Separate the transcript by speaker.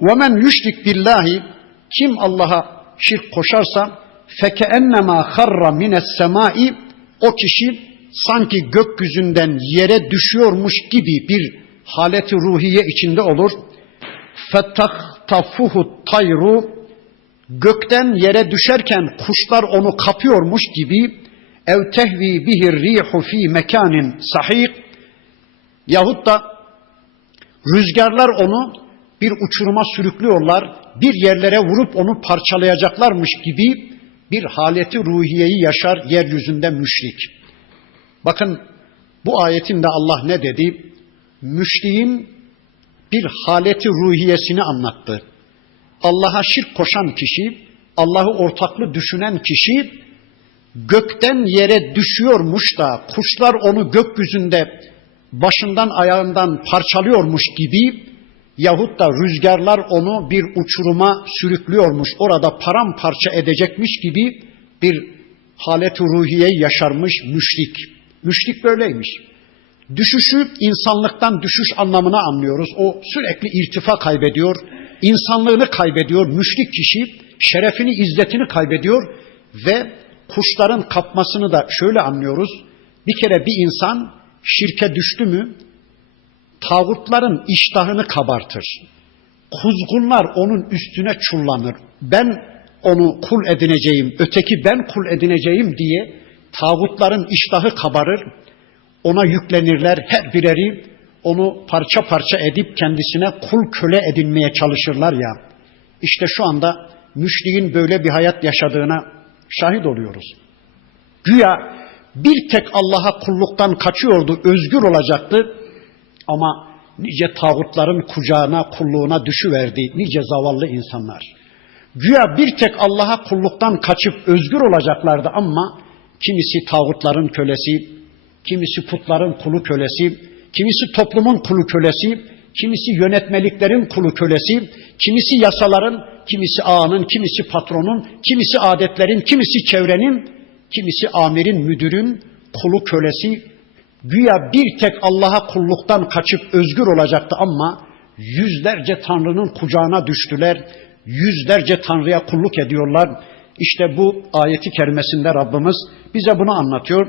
Speaker 1: وَمَنْ يُشْرِكْ billahi Kim Allah'a şirk koşarsa فَكَأَنَّمَا خَرَّ مِنَ السَّمَاءِ O kişi sanki gökyüzünden yere düşüyormuş gibi bir haleti ruhiye içinde olur. فَتَخْتَفُهُ tayru Gökten yere düşerken kuşlar onu kapıyormuş gibi ev tehvi bihir rihu fi mekanin sahih yahut da rüzgarlar onu bir uçuruma sürüklüyorlar, bir yerlere vurup onu parçalayacaklarmış gibi bir haleti ruhiyeyi yaşar yeryüzünde müşrik. Bakın bu ayetinde Allah ne dedi? Müşriğin bir haleti ruhiyesini anlattı. Allah'a şirk koşan kişi, Allah'ı ortaklı düşünen kişi gökten yere düşüyormuş da kuşlar onu gökyüzünde başından ayağından parçalıyormuş gibi yahut da rüzgarlar onu bir uçuruma sürüklüyormuş, orada paramparça edecekmiş gibi bir halet-i ruhiye yaşarmış müşrik. Müşrik böyleymiş. Düşüşü insanlıktan düşüş anlamına anlıyoruz. O sürekli irtifa kaybediyor, insanlığını kaybediyor. Müşrik kişi şerefini, izzetini kaybediyor ve kuşların kapmasını da şöyle anlıyoruz. Bir kere bir insan şirke düştü mü tağutların iştahını kabartır. Kuzgunlar onun üstüne çullanır. Ben onu kul edineceğim, öteki ben kul edineceğim diye tağutların iştahı kabarır. Ona yüklenirler her bireri onu parça parça edip kendisine kul köle edinmeye çalışırlar ya. İşte şu anda müşriğin böyle bir hayat yaşadığına şahit oluyoruz. Güya bir tek Allah'a kulluktan kaçıyordu, özgür olacaktı. Ama nice tağutların kucağına, kulluğuna düşüverdi nice zavallı insanlar. Güya bir tek Allah'a kulluktan kaçıp özgür olacaklardı ama kimisi tağutların kölesi, kimisi putların kulu kölesi, kimisi toplumun kulu kölesi, kimisi yönetmeliklerin kulu kölesi, kimisi yasaların, kimisi ağanın, kimisi patronun, kimisi adetlerin, kimisi çevrenin, kimisi amirin, müdürün kulu kölesi, güya bir tek Allah'a kulluktan kaçıp özgür olacaktı ama yüzlerce Tanrı'nın kucağına düştüler, yüzlerce Tanrı'ya kulluk ediyorlar. İşte bu ayeti kerimesinde Rabbimiz bize bunu anlatıyor.